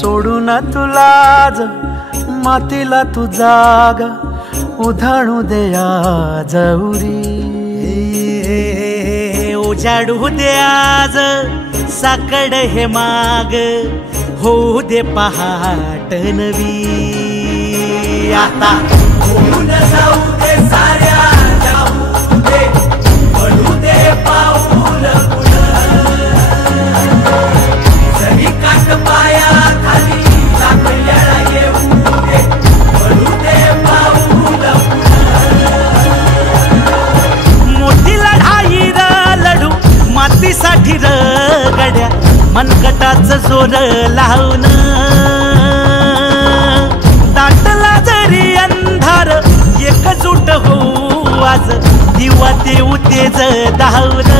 सोडून तुला आज मातीला तू जाग उधाणू दे आज उरी उजाडू दे आज साकड हे माग होऊ दे पहाट नवी आता होऊन जाऊ दे साऱ्या जाऊ दे पडू दे पाऊल जरी काट पाया खाली टाकल्याला येऊ दे पडू दे पाऊल मोठी लढाई लढू मातीसाठी रगड्या मनगटाचं जोर लावून दाटला जरी अंधार एकजूट होऊ आज दिवा देऊ तेज धावून